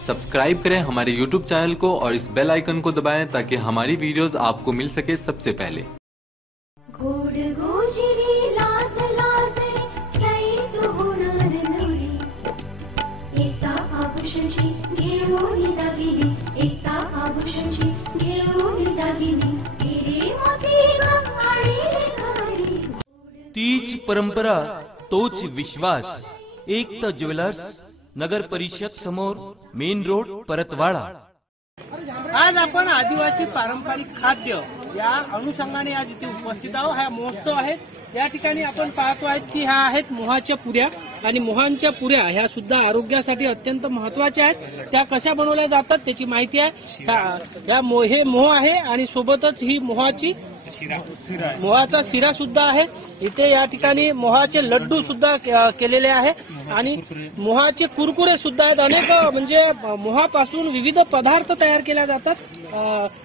Subscribe करें हमारे YouTube channel को और इस बेल आइकन को दबाएं ताकि हमारी वीडियोस आपको मिल सके सबसे पहले। तीच परंपरा तोच विश्वास। एकता ज्वेलर्स, नगर परिषद समोर, मेन रोड, परतवाडा। आज आपण आदिवासी पारंपरिक खाद्य या अनुषंगाने आज इथे उपस्थित आहोत। हा महोत्सव आहे। या ठिकाणी आपण पाहतो आहेत की ह्या आहेत मोहाच्या पुऱ्या आणि मोहांच्या पुऱ्या ह्या सुद्धा आरोग्यासाठी अत्यंत महत्त्वाच्या आहेत। त्या कशा बनवल्या जातात त्याची माहिती आहे। या हे मोह आहे आणि सोबतच ही मोहाचा शिरा सुद्धा आहे। इथे या ठिकाणी मोहाचे लड्डू सुद्धा केलेले आहे आणि मोहाचे कुरकुरे सुद्धा आहेत। अनेक म्हणजे मोहापासून विविध पदार्थ तयार केले जातात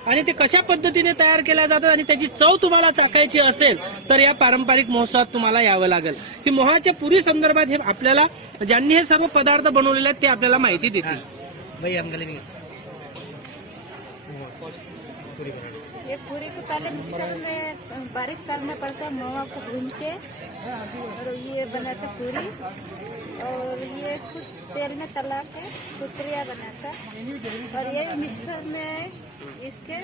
आणि ते कशा पद्धतीने तयार केल्या जातात आणि त्याची चव तुम्हाला चाखायची असेल तर या पारंपरिक महोत्सवात तुम्हाला यावं लागेल। ही मोहाच्या पुरी संदर्भात हे आपल्याला ज्यांनी हे सर्व पदार्थ बनवलेले आहेत ते आपल्याला माहिती देतील। ये पूरी को पहले मिक्सर में बारीक करना पड़ता है, मोहा को भून के और ये बनाता पूरी और ये कुछ तेल में तला के कुतरिया बनाता और ये मिक्सर में इसके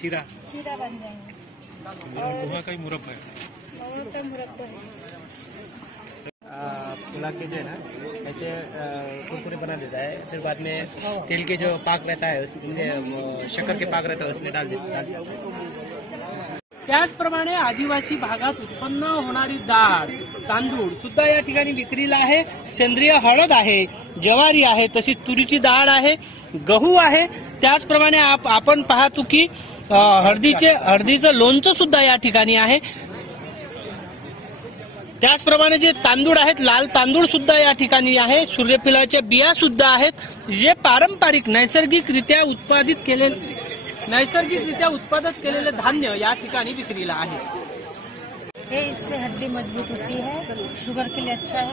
शिरा बन जाएंगे और मोहा का मुरब्बा है। फुला के जो है ना ऐसे कुरकुरे बना देता है। फिर बाद में तेल के जो पाक रहता है उसमें शक्कर के पाक रहता है उसमें डाल देता है। त्याचप्रमाणे आदिवासी भागात उत्पन्न होणारी डाळ तांदूळ सुद्धा या ठिकाणी विक्रीला आहे। सेंद्रिय हळद आहे, ज्वारी आहे, तशीच तुरीची डाळ आहे, गहू आहे। त्याचप्रमाणे आपण पाहतो की हळदीचं लोणचं सुद्धा या ठिकाणी आहे। त्याचप्रमाणे जे तांदूळ आहेत लाल तांदूळ सुद्धा या ठिकाणी आहे। सूर्यफुलाच्या बिया सुद्धा आहेत जे पारंपरिक नैसर्गिकरित्या उत्पादित केलेले धान्य या ठिकाणी विक्रीला आहे। ये इससे हड्डी मजबूत होती है, शुगर के लिए अच्छा है।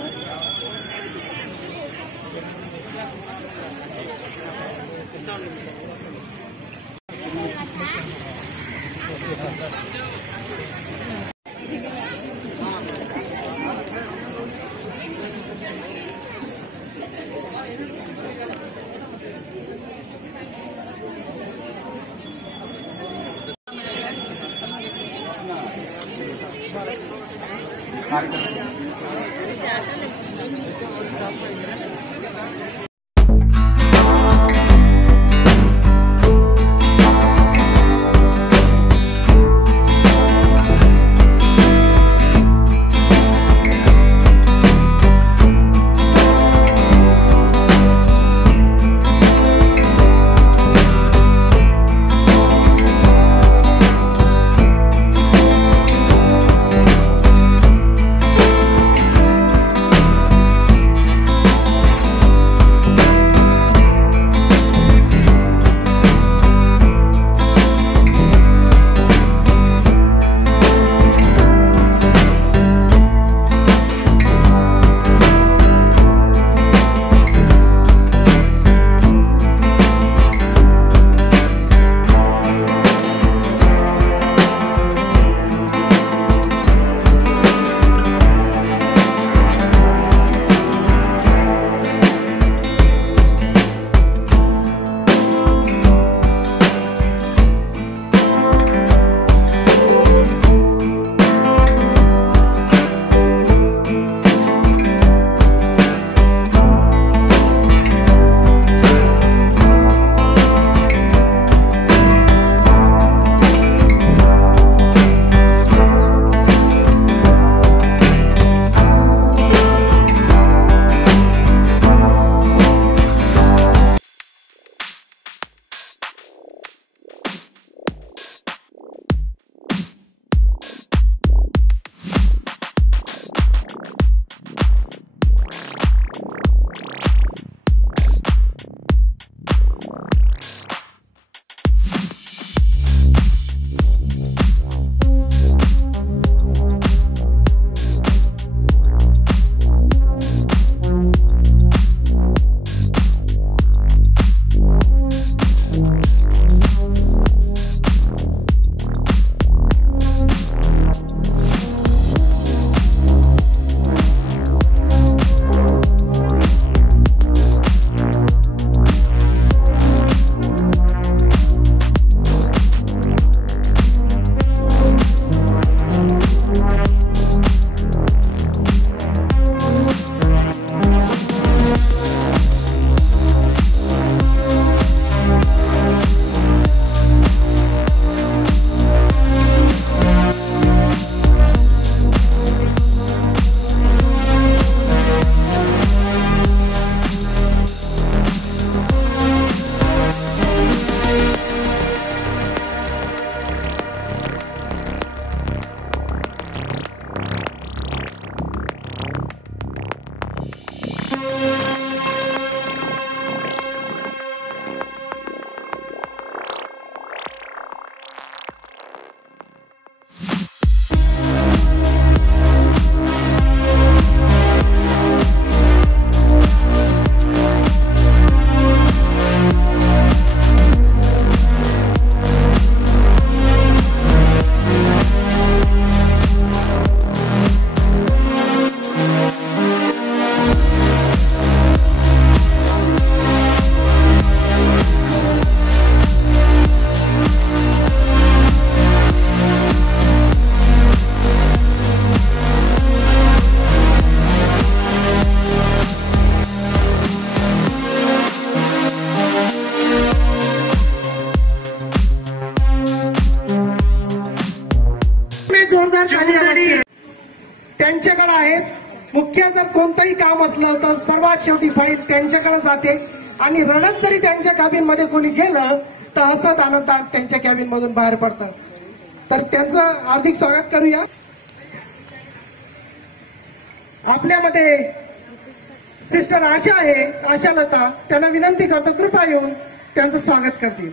त्यांच्याकडे आहेत. मुख्य जर कोणतंही काम असलं तर सर्वात शेवटी फाईल त्यांच्याकडे जाते आणि रडत जरी त्यांच्या कॅबिन मध्ये कोणी गेलं तर हसत आनंदात त्यांच्या कॅबिन मधून बाहेर पडतं. तर त्यांचं हार्दिक स्वागत करूया. आपल्यामध्ये सिस्टर आशा आहे, आशा लता, त्यांना विनंती करतो कृपा येऊन त्यांचं स्वागत करतील.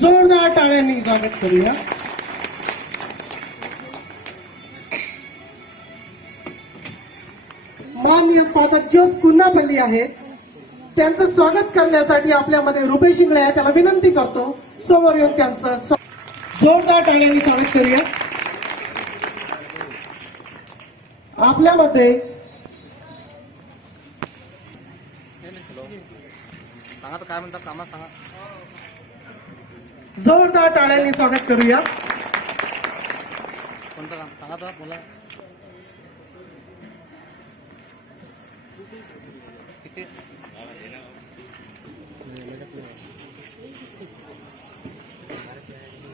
जोरदार टाळ्यांनी स्वागत करूया. माननीय फादर जोस कुन्नापल्ली आहेत, त्यांचं स्वागत करण्यासाठी आपल्यामध्ये रुपेश शिंगळे आहे, त्याला विनंती करतो समोर येऊन त्यांचं जोरदार टाळ्यांनी स्वागत करूया. आपल्यामध्ये जोरदार टाळ्यांनी स्वागत करूया.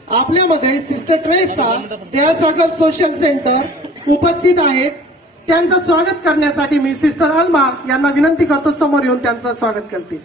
आपल्यामध्ये sister Teresa Dayasagar social centre उपस्थित आहेत. त्यांचं स्वागत करण्यासाठी मी सिस्टर अल्मा यांना विनंती करतो समोर येऊन त्यांचं स्वागत करतील.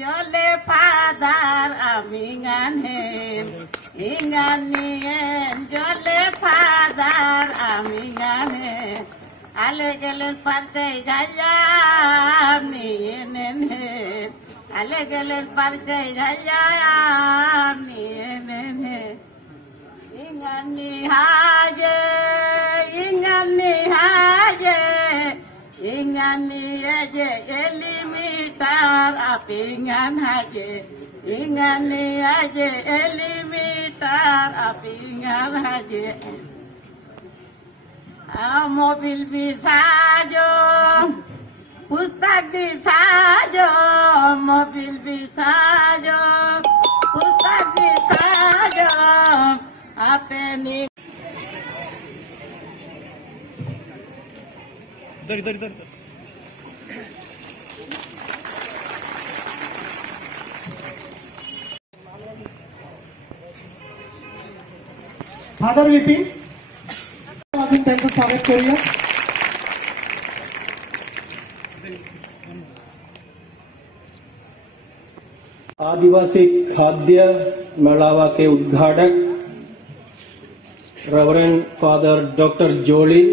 Jole padar aminganen, inganen jole padar aminganen, alegelen partai gayam nienen, alegelen partai gayam nienen, ingani haje, ingani haje. Ingani aja elimitar apingan aja, ingani aja elimitar apingan aja. Mobil bisa jo, pustak bisa jo, mobil bisa jo, pustak bisa jo, apa ni? Father Vipin अजून त्यांचं स्वागत करूया. आदिवासी खाद्य मेलावा के उद्घाटक reverend father doctor Jolly,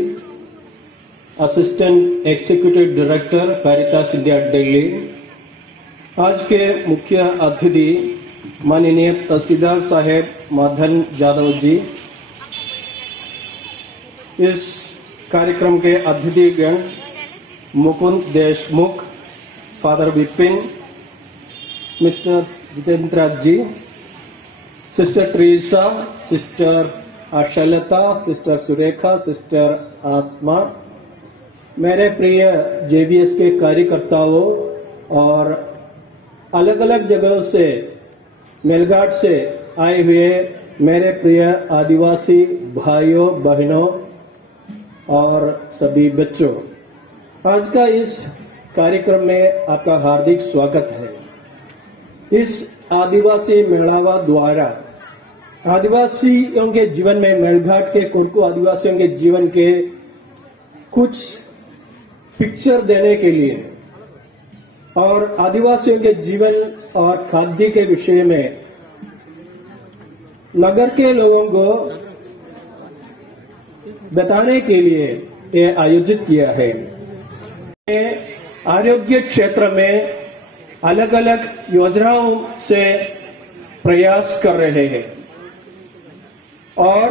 assistant executive director Caritas India Delhi, आज के मुख्य अतिथि माननीय तहसीलदार साहेब मदन यादव जी, इस कार्यक्रम के अतिथिगण Mukund Deshmukh, father Vipin, mister Jitendra ji, sister Treesa, sister Ashalata, sister Surekha, sister Atma, मेरे प्रिय जेबीएस के कार्यकर्ताओं और अलग अलग जगहों से मेलघाट से आए हुए मेरे प्रिय आदिवासी भाइयों बहनों और सभी बच्चों, आज का इस कार्यक्रम में आपका हार्दिक स्वागत है. इस आदिवासी मेलावा द्वारा आदिवासियों के जीवन में, मेलघाट के कुरकू आदिवासियों के जीवन के कुछ पिक्चर देने के लिए और आदिवासियों के जीवन और खाद्य के विषय में नगर के लोगों को बताने के लिए ये आयोजित किया है. आरोग्य क्षेत्र में अलग अलग योजनाओं से प्रयास कर रहे हैं और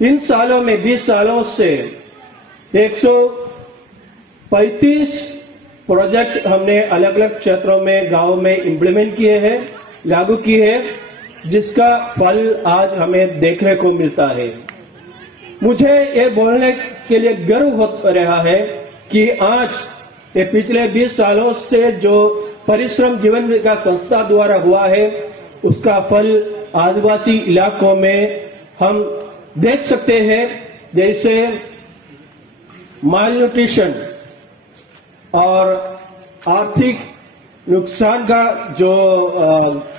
इन सालों में 20 सालों से 135 प्रोजेक्ट हमने अलग अलग क्षेत्रों में गांव में इम्प्लीमेंट किए हैं, लागू किए हैं, जिसका फल आज हमें देखने को मिलता है। मुझे ये बोलने के लिए गर्व हो रहा है कि आज ये पिछले 20 सालों से जो परिश्रम जीवन विकास संस्था द्वारा हुआ है, उसका फल आदिवासी इलाकों में हम देख सकते हैं। जैसे मालन्यूट्रिशन और आर्थिक नुकसान का जो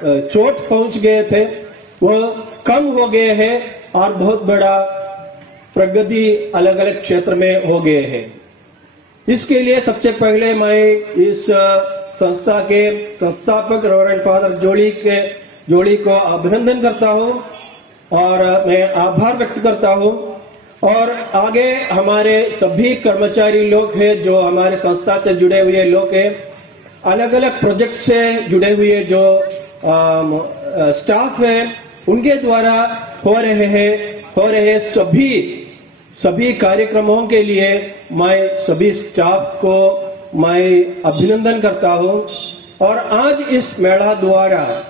चोट पहुंच गए थे वो कम हो गए हैं और बहुत बड़ा प्रगति अलग अलग क्षेत्र में हो गए हैं। इसके लिए सबसे पहले मैं इस संस्था के संस्थापक रेवरेंड फादर जोड़ी को अभिनंदन करता हूं और मैं आभार व्यक्त करता हूं। और आगे हमारे सभी कर्मचारी लोग हैं जो हमारे संस्था से जुड़े हुए लोग हैं, अलग अलग प्रोजेक्ट से जुड़े हुए जो स्टाफ है, उनके द्वारा हो रहे सभी कार्यक्रमों के लिए मैं सभी स्टाफ को मैं अभिनंदन करता हूं। और आज इस मेला द्वारा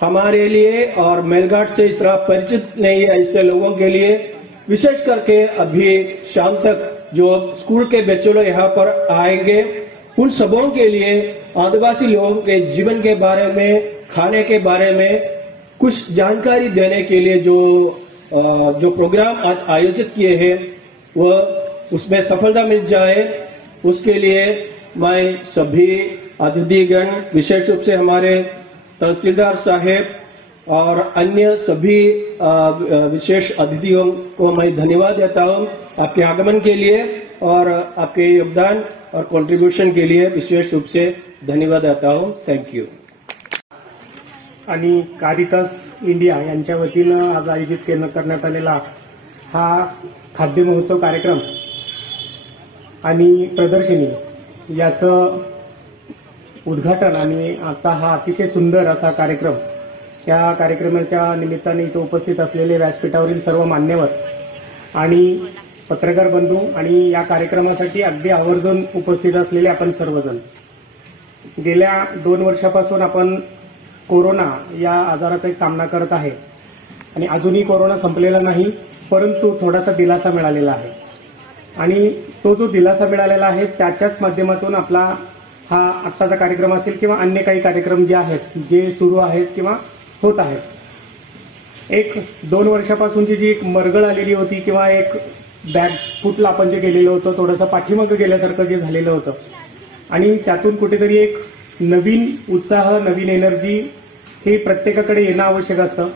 हमारे लिए और मेलघाट से इतना परिचित नहीं ऐसे लोगों के लिए, विशेष करके अभी शाम तक जो स्कूल के बच्चे लोग यहाँ पर आएंगे, उन सबों के लिए आदिवासी लोगों के जीवन के बारे में, खाने के बारे में कुछ जानकारी देने के लिए जो प्रोग्राम आज आयोजित किए हैं वो उसमें सफलता मिल जाए, उसके लिए मैं सभी अतिथिगण, विशेष रूप से हमारे तहसीलदार साहेब और अन्य सभी विशेष अतिथियों को मैं धन्यवाद देता हूं आपके आगमन के लिए और आपके योगदान और कॉन्ट्रीब्यूशन के लिए विशेष रूप से धन्यवाद देता हूं। Thank you. आणि कारितास इंडिया यांच्या वतीनं आज आयोजित करण्यात आलेला हा खाद्य महोत्सव कार्यक्रम आणि प्रदर्शनी याचं उद्घाटन आणि आजचा हा अतिशय सुंदर असा कार्यक्रम, या कार्यक्रमाच्या निमित्ताने इथं उपस्थित असलेले व्यासपीठावरील सर्व मान्यवर आणि पत्रकार बंधू आणि या कार्यक्रमासाठी अगदी आवर्जून उपस्थित असलेले आपण सर्वजण, गेल्या 2 वर्षापासून आपण कोरोना या आजाराचा एक सामना करत आहे आणि अजूनही कोरोना संपलेला नाही, परंतु थोडासा दिलासा मिळालेला आहे आणि तो जो दिलासा मिळालेला आहे त्याच्याच माध्यमातून आपला हा आत्ताचा कार्यक्रम असेल किंवा अन्य काही कार्यक्रम जे आहेत, जे सुरू आहेत किंवा होत आहेत, एक 2 वर्षापासूनची जी एक मरगळ आलेली होती किंवा एक बॅग फुटला आपण जे गेलेलो होतो, थोडंसं पाठीमागं गेल्यासारखं जे झालेलं होतं आणि त्यातून कुठेतरी एक नवीन उत्साह, नवीन एनर्जी हे प्रत्येकाकडे येणं आवश्यक असतं।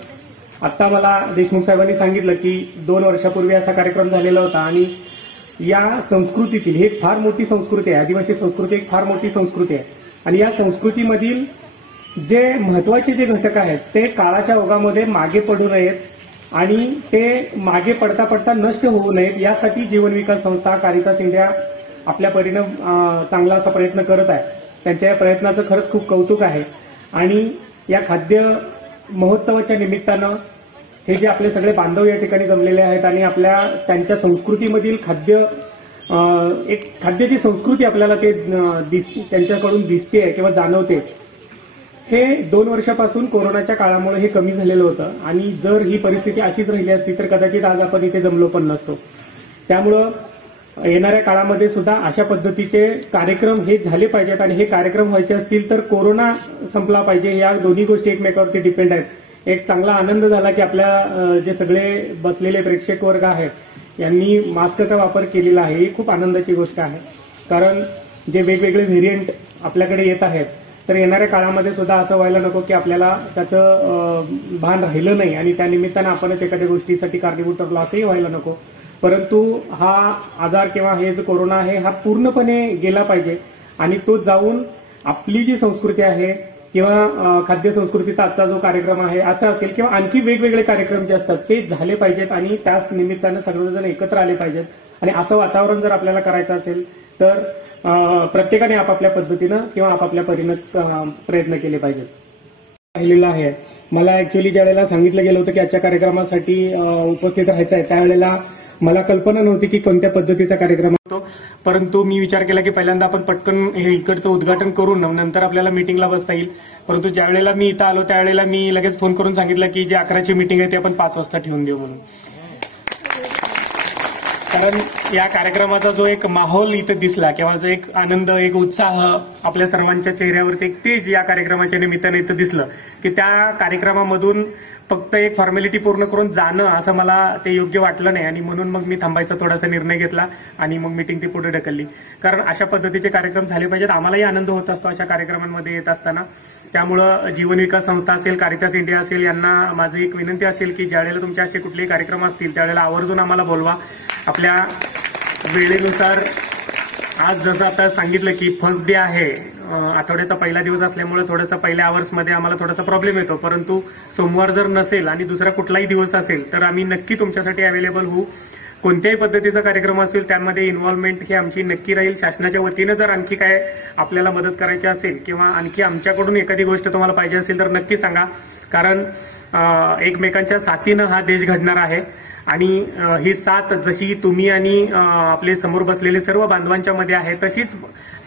आता मला देशमुख साहेबांनी सांगितलं की 2 वर्षापूर्वी असा कार्यक्रम झालेला होता आणि या संस्कृतीतील ही फार मोठी संस्कृती आहे, आदिवासी संस्कृती एक फार मोठी संस्कृती आहे आणि या संस्कृतीमधील जे महत्वाचे जे घटक आहेत ते काळाच्या ओघामध्ये मागे पडू नयेत आणि ते मागे पडता पडता नष्ट होऊ नयेत, यासाठी जीवन विकास संस्था कारितास इंडिया आपल्या परीनं चांगला असा प्रयत्न करत आहे। त्यांच्या या प्रयत्नाचं खरंच खूप कौतुक आहे आणि या खाद्य महोत्सवाच्या निमित्तानं हे जे आपले सगळे बांधव या ठिकाणी जमलेले आहेत आणि आपल्या त्यांच्या संस्कृतीमधील एक खाद्याची संस्कृती आपल्याला ते त्यांच्याकडून दिसते किंवा जाणवते। हे 2 वर्षापासून कोरोनाच्या काळामुळे हे कमी झालेलं होतं आणि जर ही परिस्थिती अशीच राहिली असती तर कदाचित आज आपण इथे जमलो पण नसतो। त्यामुळं येणाऱ्या काळामध्ये सुद्धा अशा पद्धतीचे कार्यक्रम हे झाले पाहिजेत आणि हे कार्यक्रम व्हायचे असतील तर कोरोना संपला पाहिजे, या दोन्ही गोष्टी एकमेकावरती डिपेंड आहेत। एक चांगला आनंद झाला की आपल्या जे सगळे बसलेले प्रेक्षक वर्ग आहेत यांनी मास्कचा वापर केलेला आहे, ही खूप आनंदाची गोष्ट आहे। कारण जे वेगवेगळे व्हेरियंट आपल्याकडे येत आहेत तर येणाऱ्या काळामध्ये सुद्धा असं व्हायला नको की आपल्याला त्याचं भान राहिलं नाही आणि त्या निमित्तानं आपणच एखाद्या गोष्टीसाठी कारणीभूत ठरलो असंही व्हायला नको। परंतु हा आजार किंवा हे जो कोरोना आहे हा पूर्णपणे गेला पाहिजे आणि तो जाऊन आपली जी संस्कृती आहे किंवा खाद्य संस्कृतीचा आजचा जो कार्यक्रम आहे असा असेल किंवा आणखी वेगवेगळे कार्यक्रम जे असतात ते झाले पाहिजेत आणि त्याच निमित्तानं सगळेजण एकत्र आले पाहिजेत आणि असं वातावरण जर आपल्याला करायचं असेल तर प्रत्येकाने आपापल्या पद्धतीनं किंवा आपापल्या परीनं प्रयत्न केले पाहिजेत। राहिलेला आहे. मला ऍक्च्युअली ज्या वेळेला सांगितलं गेलं होतं की आजच्या कार्यक्रमासाठी उपस्थित राहायचं आहे, त्यावेळेला मला कल्पना नव्हती की कोणत्या पद्धतीचा कार्यक्रम होतो. परंतु मी विचार केला की पहिल्यांदा आपण पटकन हे इकडचं उद्घाटन करून नंतर आपल्याला मीटिंगला बसता येईल. परंतु ज्या वेळेला मी इथं आलो त्यावेळेला मी लगेच फोन करून सांगितलं की जे 11ची मीटिंग आहे ती आपण 5 वाजता ठेवून देऊ म्हणून. कारण या कार्यक्रमाचा जो एक माहोल इथं दिसला किंवा जो एक आनंद, एक उत्साह आपल्या सर्वांच्या चेहऱ्यावरती एक तेज या कार्यक्रमाच्या निमित्ताने इथं दिसलं की त्या कार्यक्रमामधून फक्त एक फॉर्मॅलिटी पूर्ण करून जाणं असं मला ते योग्य वाटलं नाही आणि म्हणून मग मी थांबायचा थोडासा निर्णय घेतला आणि मग मीटिंग ती पुढे ढकलली. कारण अशा पद्धतीचे कार्यक्रम झाले पाहिजेत. आम्हालाही आनंद होत असतो अशा कार्यक्रमांमध्ये येत असताना. त्यामुळं जीवन विकास संस्था असेल, कारितास इंडिया असेल यांना माझी एक विनंती असेल की ज्यावेळेला तुमचे असे कुठलेही कार्यक्रम असतील त्यावेळेला आवर्जून आम्हाला बोलवा. आपल्या वेळेनुसार आज जसं आता सांगितलं की फर्स्ट डे आहे, आठवड्याचा पहिला दिवस असल्यामुळे थोडंसं पहिल्या आवर्समध्ये आम्हाला थोडासा प्रॉब्लेम येतो. परंतु सोमवार जर नसेल आणि दुसरा कुठलाही दिवस असेल तर आम्ही नक्की तुमच्यासाठी अवेलेबल होऊ. कोणत्याही पद्धतीचा कार्यक्रम असेल त्यामध्ये इन्व्हॉल्वमेंट ही आमची नक्की राहील. शासनाच्या वतीनं जर आणखी काय आपल्याला मदत करायची असेल किंवा आणखी आमच्याकडून एखादी गोष्ट तुम्हाला पाहिजे असेल तर नक्की सांगा. कारण एकमेकांच्या साथीनं हा देश घडणार आहे आणि ही साथ जशी तुम्ही आणि आपले समोर बसलेले सर्व बांधवांच्या मध्ये आहे तशीच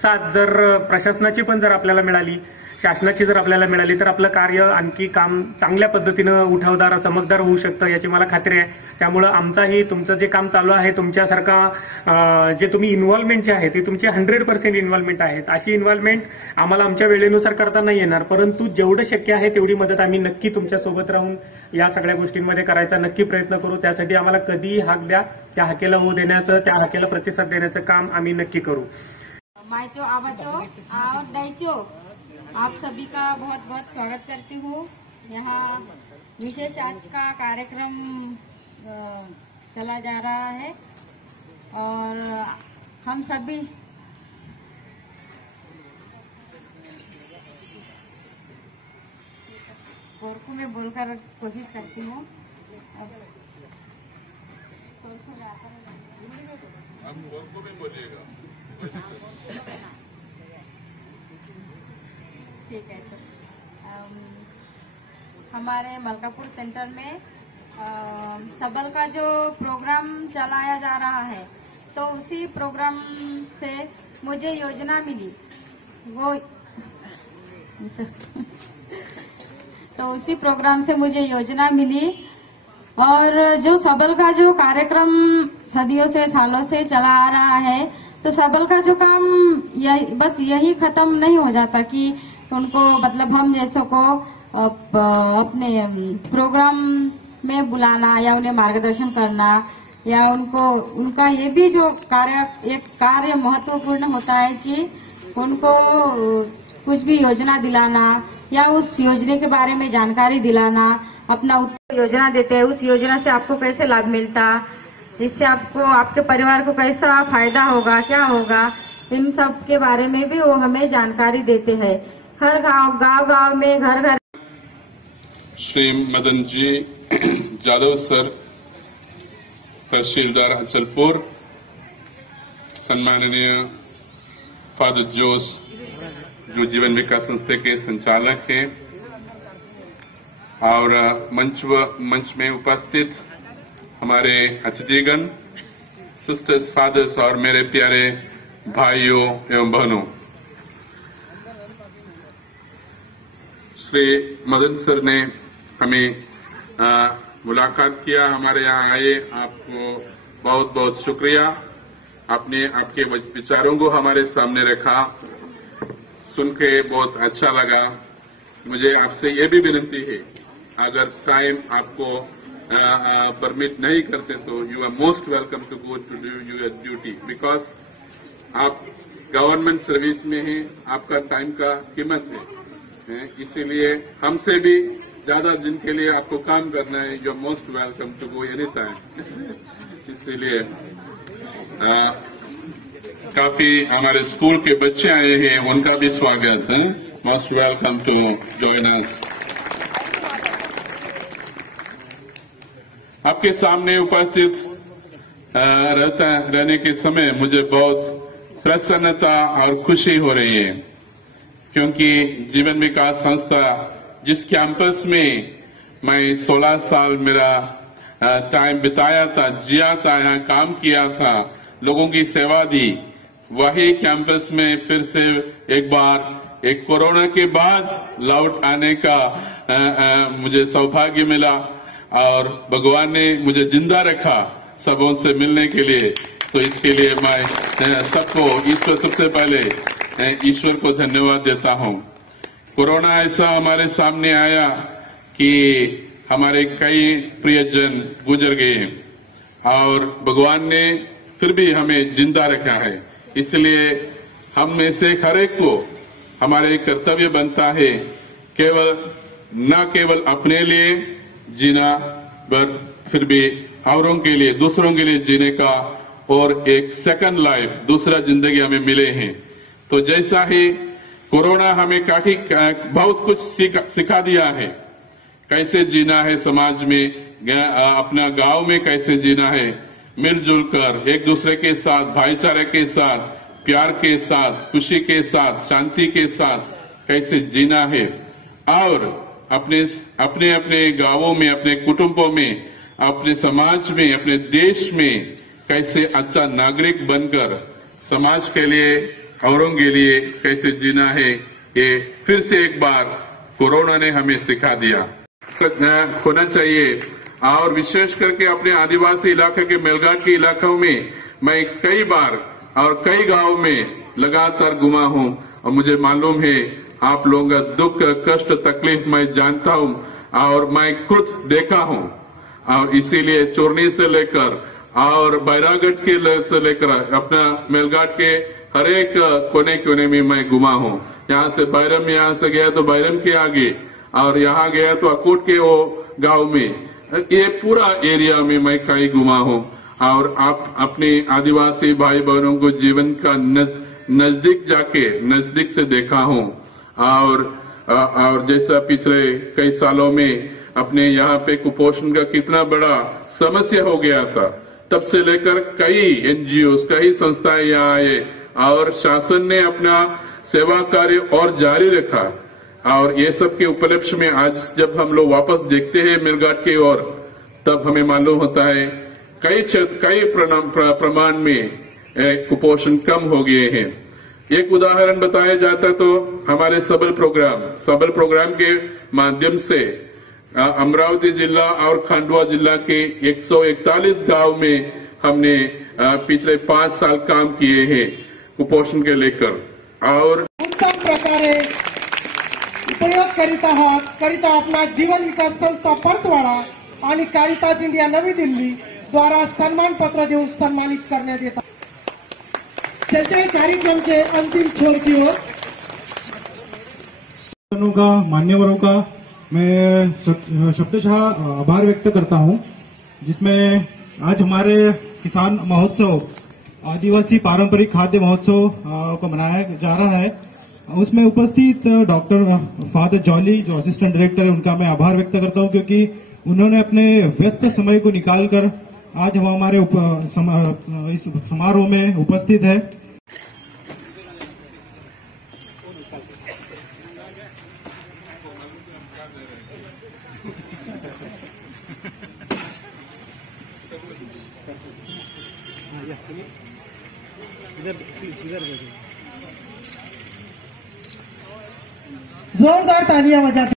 साथ जर प्रशासनाची पण जर आपल्याला मिळाली, शासनाची जर आपल्याला मिळाली तर आपलं कार्य आणखी काम चांगल्या पद्धतीनं उठावदार, चमकदार होऊ शकतं याची मला खात्री आहे. त्यामुळं आमचाही तुमचं जे काम चालू आहे तुमच्यासारखा जे तुम्ही इन्व्हॉल्वमेंट जे आहे ते तुमची 100% इन्व्हॉल्वमेंट आहेत. अशी इन्व्हॉल्वमेंट आम्हाला आमच्या वेळेनुसार करता नाही येणार, परंतु जेवढं शक्य आहे तेवढी मदत आम्ही नक्की तुमच्या सोबत राहून या सगळ्या गोष्टींमध्ये करायचा नक्की प्रयत्न करू. त्यासाठी आम्हाला कधीही हाक द्या, त्या हाकेला हो देण्याचं, त्या हाकेला प्रतिसाद देण्याचं काम आम्ही नक्की करू. मायचो, आबाचो और दाईचो, आप सभी का बहुत बहुत स्वागत करती हूँ. यहाँ विशेष आज का कार्यक्रम चला जा रहा है और हम सभी गोरखू में बोलकर कोशिश करती हूँ. हम गोरखू में बोलिएगा. ठीक है. तो हमारे मलकापुर सेंटर में सबल का जो प्रोग्राम चलाया जा रहा है तो उसी प्रोग्राम से मुझे योजना मिली, वो तो उसी प्रोग्राम से मुझे योजना मिली और जो सबल का जो कार्यक्रम सदियों से, सालों से चला आ रहा है तो सबल का जो काम बस यही खत्म नहीं हो जाता कि उनको मतलब हम जैसों को अपने प्रोग्राम में बुलाना या उन्हें मार्गदर्शन करना या उनका ये भी जो कार्य महत्वपूर्ण होता है कि उनको कुछ भी योजना दिलाना या उस योजना के बारे में जानकारी दिलाना. अपना योजना देते हैं, उस योजना से आपको कैसे लाभ मिलता, इससे आपको, आपके परिवार को कैसा फायदा होगा, क्या होगा, इन सब के बारे में भी वो हमें जानकारी देते हैं. हर गांव में घर घर. श्री मदन जी जादव सर, तहसीलदार अचलपुर, सम्माननीय फादर जोस जो जीवन विकास संस्था के संचालक हैं और मंच में उपस्थित हमारे अतिथिगण, सिस्टर्स, फादर्स और मेरे प्यारे भाइयों एवं बहनों. श्री मदन सर ने हमें मुलाकात किया, हमारे यहाँ आए. आपको बहुत बहुत शुक्रिया. आपने आपके विचारों को हमारे सामने रखा, सुन के बहुत अच्छा लगा. मुझे आपसे ये भी विनती है, अगर टाइम आपको परमिट नहीं करते तो you are most welcome to go to do your duty, because आप गवर्नमेंट सर्विस में हैं, आपका टाइम का कीमत है. इसीलिए हमसे भी ज्यादा दिन के लिए आपको काम करना है. You are most welcome to go any time. इसीलिए काफी हमारे स्कूल के बच्चे आए हैं, उनका भी स्वागत है. Most welcome to join us. आपके सामने उपस्थित रहने के समय मुझे बहुत प्रसन्नता और खुशी हो रही है, क्योंकि जीवन विकास संस्था जिस कैंपस में मैं 16 साल मेरा टाइम बिताया था, जिया था, यहाँ काम किया था, लोगों की सेवा दी, वही कैंपस में फिर से एक बार एक कोरोना के बाद लौट आने का मुझे सौभाग्य मिला और भगवान ने मुझे जिंदा रखा सबों से मिलने के लिए। तो इसके लिए मैं सबको ईश्वर सबसे पहले ईश्वर को धन्यवाद देता हूं। कोरोना ऐसा हमारे सामने आया कि हमारे कई प्रियजन गुजर गए और भगवान ने फिर भी हमें जिंदा रखा है। इसलिए हम में से हर एक को हमारे कर्तव्य बनता है न केवल अपने लिए जीना, पर फिर भी औरों के लिए, दूसरों के लिए जीने का और एक सेकंड लाइफ, दूसरा जिंदगी हमें मिले हैं। तो जैसा ही कोरोना हमें काफी बहुत कुछ सिखा दिया है, कैसे जीना है समाज में, अपना गांव में कैसे जीना है, मिलजुल कर एक दूसरे के साथ, भाईचारे के साथ, प्यार के साथ, खुशी के साथ, शांति के साथ कैसे जीना है और अपने अपने गांवों में, अपने कुटुंबों में, अपने समाज में, अपने देश में कैसे अच्छा नागरिक बनकर समाज के लिए, औरों के लिए कैसे जीना है, ये फिर से एक बार कोरोना ने हमें सिखा दिया। होना चाहिए। और विशेष करके अपने आदिवासी इलाके के मेलघाट के इलाकों में मैं कई बार और कई गांव में लगातार घुमा हूं और मुझे मालूम है आप लोगों का दुख, कष्ट, तकलीफ मैं जानता हूं और मैं खुद देखा हूं। और इसीलिए चोरनी से लेकर और बैरागढ़ के से लेकर अपना मेलघाट के हर एक कोने कोने में मैं घुमा हूं। यहाँ से बैरम, यहाँ से गया तो बैरम के आगे और यहाँ गया तो अकोट के वो गांव में, ये पूरा एरिया में मैं कहीं घुमा हूं और आप अपने आदिवासी भाई बहनों को जीवन का नजदीक जाके नजदीक से देखा हूं। और जैसा पिछले कई सालों में अपने यहाँ पे कुपोषण का कितना बड़ा समस्या हो गया था, तब से लेकर कई एनजीओ, कई संस्थाएं यहाँ आए और शासन ने अपना सेवा कार्य और जारी रखा। और ये सब के उपलक्ष्य में आज जब हम लोग वापस देखते हैं मेलघाट की ओर, तब हमें मालूम होता है कई प्रमाण में कुपोषण कम हो गए हैं। एक उदाहरण बताया जाता तो हमारे सबल प्रोग्राम के माध्यम से अमरावती जिला और खंडवा जिला के 141 गांव में हमने पिछले 5 साल काम किए हैं कुपोषण के लेकर। और उत्तम प्रकारे उपयोग करिता अपना जीवन विकास संस्था परतवाड़ा आणि कारितास इंडिया नवी दिल्ली द्वारा सम्मान पत्र देऊन सम्मानित करण्यात येत आहे। चलते कार्यक्रम के अंतिम छोर की ओर का मान्यवरों का मैं शब्दशः आभार व्यक्त करता हूं, जिसमें आज हमारे किसान महोत्सव, आदिवासी पारंपरिक खाद्य महोत्सव को मनाया जा रहा है। उसमें उपस्थित डॉक्टर फादर जॉली जो असिस्टेंट डायरेक्टर है, उनका मैं आभार व्यक्त करता हूं, क्योंकि उन्होंने अपने व्यस्त समय को निकालकर आज हम हमारे इस समारोह में उपस्थित है। जोरदार तालियां बजाते।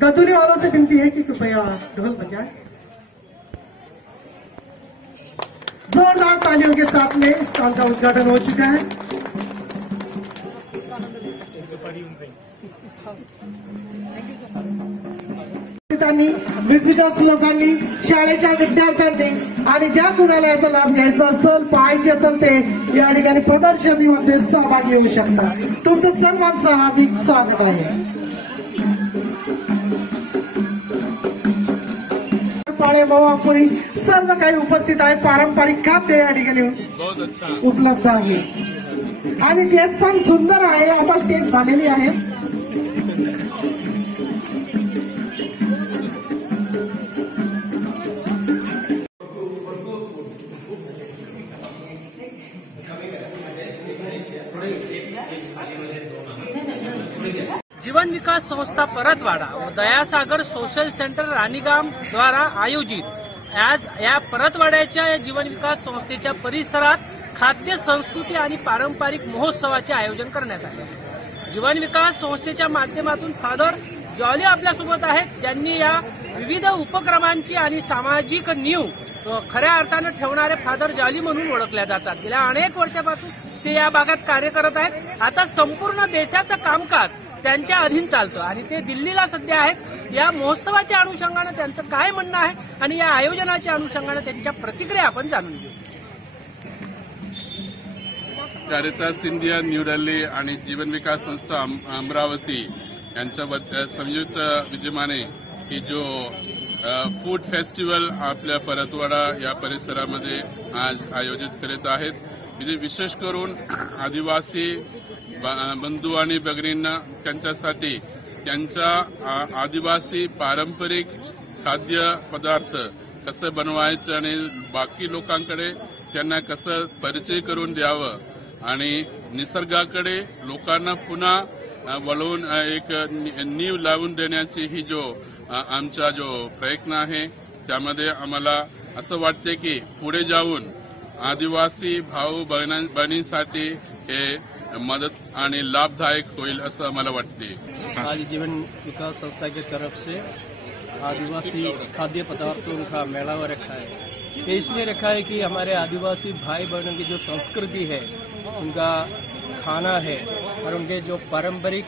गतूरी वालों से विनती है कि कृपया ढोल बजाएं। जोरदार तालियों के साथ में इस काम का उद्घाटन हो चुका है। म्युझिकल श्लोकांनी शाळेच्या विद्यार्थ्यांनी आणि ज्या कुणाला याचा लाभ घ्यायचा असेल, पाहायचे असेल, ते या ठिकाणी प्रदर्शनीमध्ये सहभागी होऊ शकतात। तुमचं सर्वांचं हार्दिक स्वागत आहे। पाळे मवापुरी सर्व काही उपस्थित आहे। पारंपरिक खाद्य या ठिकाणी उपलब्ध आहे आणि टेस्ट पण सुंदर आहे। आता टेस्ट झालेली आहे। जीवन विकास संस्था परतवाडा व दयासागर सोशल सेंटर राणीगाम द्वारा आयोजित आज या परतवाड्याच्या या जीवन विकास संस्थेच्या परिसरात खाद्य संस्कृती आणि पारंपरिक महोत्सवाचे आयोजन करण्यात आले। जीवन विकास संस्थेच्या माध्यमातून फादर जॉली आपल्यासोबत आहेत, ज्यांनी या विविध उपक्रमांची आणि सामाजिक नीव खऱ्या अर्थानं ठेवणारे फादर जॉली म्हणून ओळखल्या जातात। गेल्या अनेक वर्षापासून ते या भागात कार्य करत आहेत। आता संपूर्ण देशाचं कामकाज त्यांच्या अधीन चालतं आणि ते दिल्लीला सध्या आहेत। या महोत्सवाच्या अनुषंगानं त्यांचं काय म्हणणं आहे आणि या आयोजनाच्या अनुषंगानं त्यांच्या प्रतिक्रिया आपण जाणून घेऊ। कॅरिटास इंडिया न्यू दिल्ली आणि जीवन विकास संस्था अमरावती यांच्या संयुक्त विद्यमाने ही जो फूड फेस्टिवल आपल्या परतवाडा या परिसरामध्ये आज आयोजित करीत आहेत। म्हणजे विशेष करून आदिवासी बंधू आणि भगिनींना त्यांच्यासाठी त्यांच्या आदिवासी पारंपरिक खाद्य पदार्थ कसं बनवायचं आणि बाकी लोकांकडे त्यांना कसं परिचय करून द्यावं आणि निसर्गाकडे लोकांना पुन्हा वळवून एक नीव लावून देण्याची ही जो आमचा जो प्रयत्न आहे, त्यामध्ये आम्हाला असं वाटते की पुढे जाऊन आदिवासी भाऊ बहिणींसाठी हे मदत आणि लाभदायक होईल असं मला वाटते। आज जीवन विकास संस्था की तरफ से आदिवासी खाद्य पदार्थों का मेला रखा है। ये इसलिए रखा है कि हमारे आदिवासी भाई बहनों की जो संस्कृति है, उनका खाना है और उनके जो पारंपरिक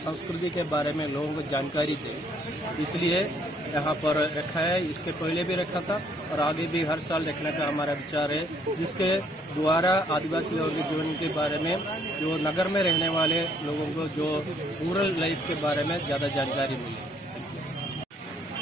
संस्कृति के बारे में लोगों को जानकारी दे, इसलिए यहाँ पर रखा है। इसके पहले भी रखा था और आगे भी हर साल रखने का हमारा विचार है, जिसके द्वारा आदिवासी लोगों के जीवन के बारे में, जो नगर में रहने वाले लोगों को जो रूरल लाइफ के बारे में ज्यादा जानकारी मिले।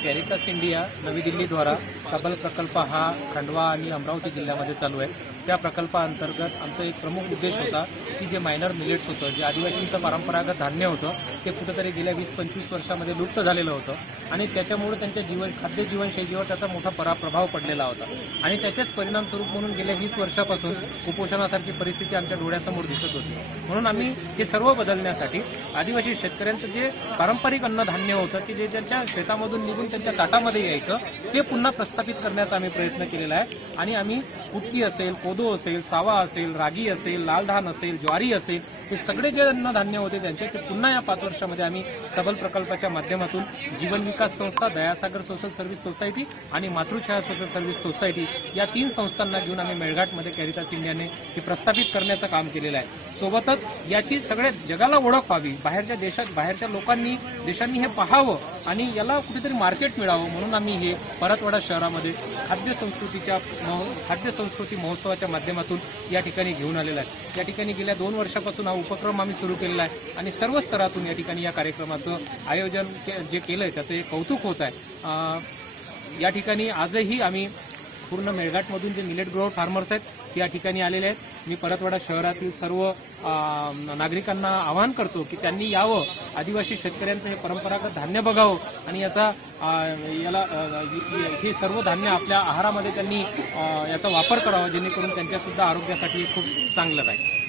कॅरिटास इंडिया नवी दिल्ली द्वारा सबल प्रकल्प हा खंडवा आणि अमरावती जिल्ह्यामध्ये चालू आहे। त्या प्रकल्पाअंतर्गत आमचा एक प्रमुख उद्देश होता की जे मायनर मिलेट्स होतं, जे आदिवासींचं परंपरागत धान्य होतं, ते कुठेतरी गेल्या 20-25 वर्षामध्ये लुप्त झालेलं होतं आणि त्याच्यामुळे त्यांच्या खाद्य जीवनशैलीवर त्याचा मोठा प्रभाव पडलेला होता आणि त्याचेच परिणाम स्वरूप म्हणून गेल्या 20 वर्षापासून कुपोषणासारखी परिस्थिती आमच्या डोळ्यासमोर दिसत होती। म्हणून आम्ही हे सर्व बदलण्यासाठी आदिवासी शेतकऱ्यांचं जे पारंपरिक अन्नधान्य होतं की जे त्यांच्या शेतामधून निघून त्यांच्या ताटामध्ये यायचं, ते पुन्हा प्रस्थापित करण्याचा आम्ही प्रयत्न केलेला आहे आणि आम्ही कुटकी असेल, कोदो असेल, सावा असेल, रागी असेल, लाल धान असेल, ज्वारी असेल, हे सगळे जे अन्नधान्य होते त्यांचे ते पुन्हा या 5 वर्षामध्ये आम्ही सबल प्रकल्पाच्या माध्यमातून जीवन विकास संस्था, दयासागर सोशल सर्व्हिस सोसायटी आणि मातृछाया सोशल सर्व्हिस सोसायटी या 3 संस्थांना घेऊन आम्ही मेळघाटमध्ये कॅरिटास इंडियाने हे प्रस्थापित करण्याचं काम केलेलं आहे। सोबतच याची सगळ्या जगाला ओळख व्हावी, बाहेरच्या लोकांनी, देशांनी हे पाहावं आणि याला कुठेतरी मार्केट मिळावं म्हणून आम्ही हे परतवाडा शहरामध्ये खाद्य संस्कृती महोत्सवाच्या माध्यमातून या ठिकाणी घेऊन आलेला आहे। या ठिकाणी गेल्या 2 वर्षापासून हा उपक्रम आम्ही सुरू केलेला आहे आणि सर्व स्तरातून या ठिकाणी या कार्यक्रमाचं आयोजन जे केलंय त्याचं एक कौतुक होत आहे। या ठिकाणी आजही आम्ही पूर्ण मेळघाटमधून जे मिलेट ग्रोअर फार्मर्स आहेत या ठिकाणी आलेले आहेत। मी परतवाडा शहरातील सर्व नागरिकांना आवाहन करतो की त्यांनी यावं, आदिवासी शेतकऱ्यांचं हे परंपरागत धान्य बघावं आणि हे सर्व धान्य आपल्या आहारामध्ये त्यांनी याचा वापर करावा, जेणेकरून त्यांच्या सुद्धा आरोग्यासाठी खूप चांगलं राहील।